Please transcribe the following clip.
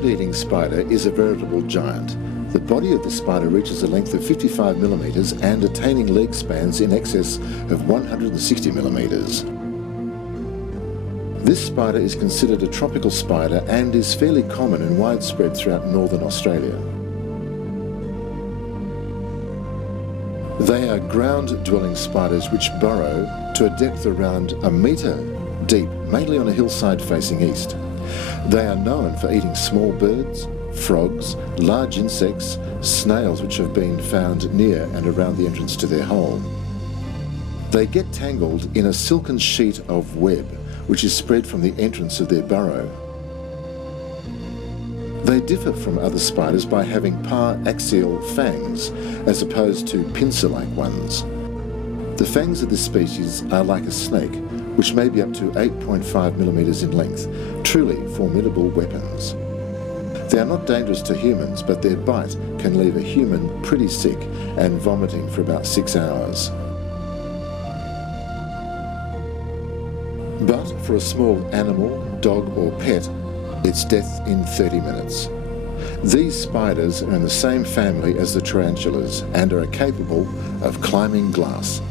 bird-eating spider is a veritable giant. The body of the spider reaches a length of 55 millimetres and attaining leg spans in excess of 160 millimetres. This spider is considered a tropical spider and is fairly common and widespread throughout northern Australia. They are ground-dwelling spiders which burrow to a depth around a metre deep, mainly on a hillside facing east. They are known for eating small birds, frogs, large insects, snails which have been found near and around the entrance to their hole. They get tangled in a silken sheet of web which is spread from the entrance of their burrow. They differ from other spiders by having par-axial fangs as opposed to pincer-like ones. The fangs of this species are like a snake, which may be up to 8.5 millimetres in length, truly formidable weapons. They are not dangerous to humans, but their bite can leave a human pretty sick and vomiting for about 6 hours. But for a small animal, dog or pet, it's death in 30 minutes. These spiders are in the same family as the tarantulas and are capable of climbing glass.